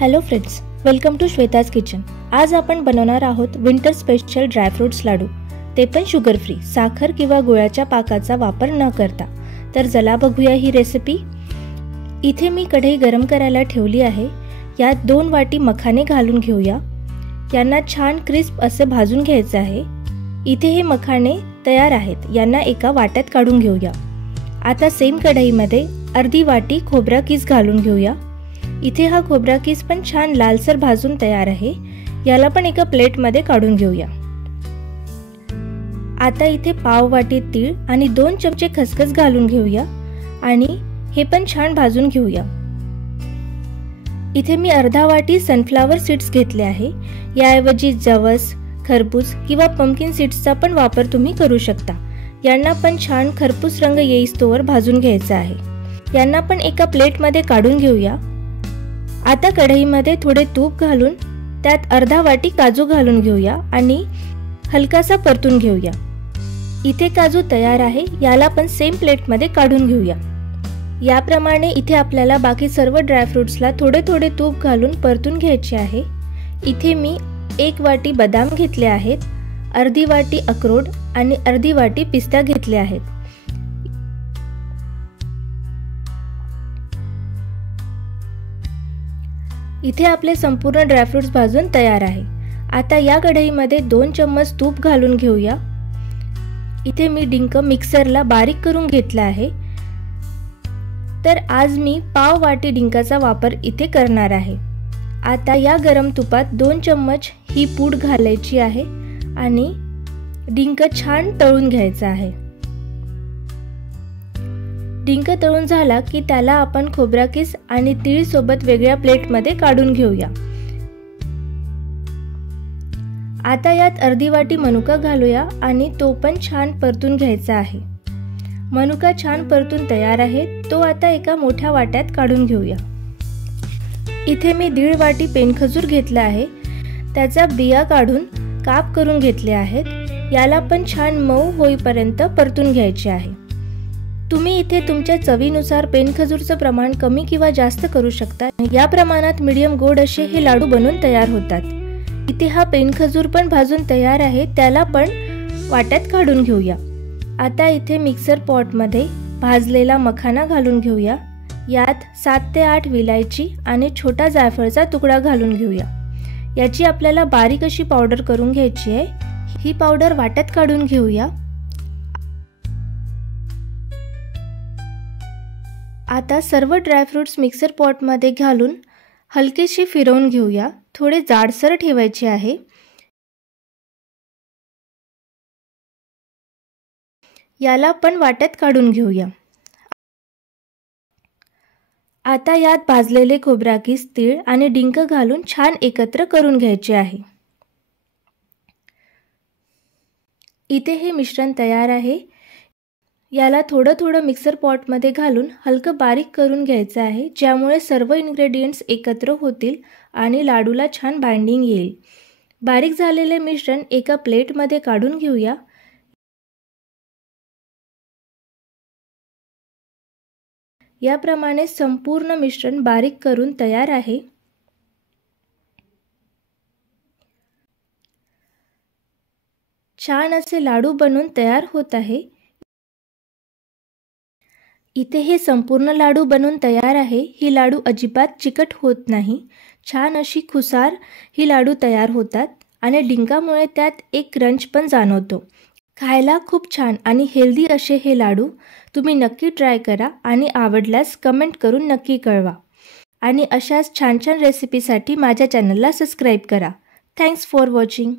Hello friends, welcome to Shweta's kitchen. आज आपण बनवणार आहोत विंटर स्पेशल ड्रायफ्रुट्स लाडू, ते पण शुगर फ्री, साखर किंवा गुळाच्या पाकाचा वापर न करता। तर चला बघूया ही रेसिपी। इथे मी कढई गरम करायला ठेवली आहे। यात 2 वाटी मखाने घालून घेऊया। यांना छान क्रिस्प असे भाजून घ्यायचे आहे। इथे हे मखाने तयार आहेत, यांना एका वाट्यात काढून घेऊया। आता सेम कढईमध्ये अर्धी वाटी खोबरा किस घालून घेऊया। इथे हा खोबरा किस पण छान लालसर भाजून तयार आहे। याला पण एका प्लेटमध्ये काढून घेऊया। आता इथे पाव वाटी तीळ आणि 2 चमचे खसखस घालून घेऊया आणि हे पण छान भाजून घेऊया। इथे मी अर्धा वाटी सनफ्लावर सीड्स घेतले आहे। याऐवजी जवस, खरबूज किंवा पंपकिन सीड्सचा पण वापर तुम्ही करू शकता। यांना पण छान खरपूस रंग येईस्तोवर भाजून घ्यायचा आहे। यांना पण एका प्लेटमध्ये काढून घेऊया। आता कढईमध्ये थोडे तूप घालून त्यात अर्धा वाटी काजू घालून घेऊया आणि हलकासा परतून घेऊया। इथे काजू तयार आहे, याला पण सेम प्लेटमध्ये काढून घेऊया। याप्रमाणे इथे आपल्याला बाकी सर्व ड्रायफ्रुट्सला थोडे थोडे तूप घालून परतून घ्यायचे आहे। इथे मी 1 वाटी बदाम घेतले आहेत, अर्धी वाटी अक्रोड आणि अर्धी वाटी पिस्ता घेतले आहेत। इथे आपले संपूर्ण ड्रायफ्रुट्स भाजून तयार आहे। आता या कढईमध्ये 2 चम्मच तूप घालून घेऊया। इथे मी डिंक मिक्सरला बारीक करून घेतला आहे। तर आज मी पाव वाटी डिंकाचा वापर इथे करणार आहे। आता या गरम तुपात 2 चम्मच ही पूड घालायची आहे आणि डिंक छान तळून घ्यायचा आहे। डिंक तळून झाला की त्याला आपण खोबरा किस आणि तीळ सोबत वेगळ्या प्लेटमध्ये काढून घेऊया। आता यात अर्धी वाटी मनुका घालूया आणि तो पण छान परतून घ्यायचा आहे। मनुका छान परतून तयार आहे, तो आता एका मोठ्या वाट्यात काढून घेऊया। इथे मी 1.5 वाटी पेनखजूर घेतला आहे, त्याचा बिया काढून काप करून घेतले आहेत। याला पण छान मऊ होईपर्यंत परतून घ्यायचे आहे। तुम्ही इथे तुमच्या चवीनुसार पेनखजूरचं प्रमाण कमी किंवा जास्त करू शकता। या प्रमाणात मीडियम गोड असे हे लाडू बनून तयार होतात। इथे हा पेनखजूर पण भाजून तयार आहे, त्याला पण वाट्यात काढून घेऊया। आता इथे मिक्सर पॉटमध्ये भाजलेला मखाना घालून घेऊया। यात 7 ते 8 विलायची आणि छोटा जायफळचा तुकडा घालून घेऊया। याची आपल्याला बारीक अशी पावडर करून घ्यायची आहे। ही पावडर वाट्यात काढून घेऊया। आता सर्व ड्रायफ्रुट्स मिक्सर पॉटमध्ये घालून हलकेशी फिरवून घेऊया। थोडे जाडसर ठेवायचे आहे। याला पण वाट्यात काढून घेऊया। आता यात भाजलेले खोबरा किस, तीळ आणि डिंक घालून छान एकत्र करून घ्यायचे आहे। इथे हे मिश्रण तयार आहे। याला थोडं थोडं मिक्सर पॉटमध्ये घालून हलकं बारीक करून घ्यायचं आहे, ज्यामुळे सर्व इन्ग्रेडियंट्स एकत्र होतील आणि लाडूला छान बाइंडिंग येईल। बारीक झालेले मिश्रण एका प्लेटमध्ये काढून घेऊया। याप्रमाणे संपूर्ण मिश्रण बारीक करून तयार आहे। छान असे लाडू बनून तयार होत आहे। इथे हे संपूर्ण लाडू बनून तयार आहे। ही लाडू अजिबात चिकट होत नाही, छान अशी खुसार ही लाडू तयार होतात आणि डिंकामुळे त्यात एक क्रंच पण जाणवतो। खायला खूप छान आणि हेल्दी असे हे लाडू तुम्ही नक्की ट्राय करा आणि आवडल्यास कमेंट करून नक्की कळवा। आणि अशाच छान छान रेसिपीसाठी माझ्या चॅनलला सबस्क्राईब करा। Thanks for watching.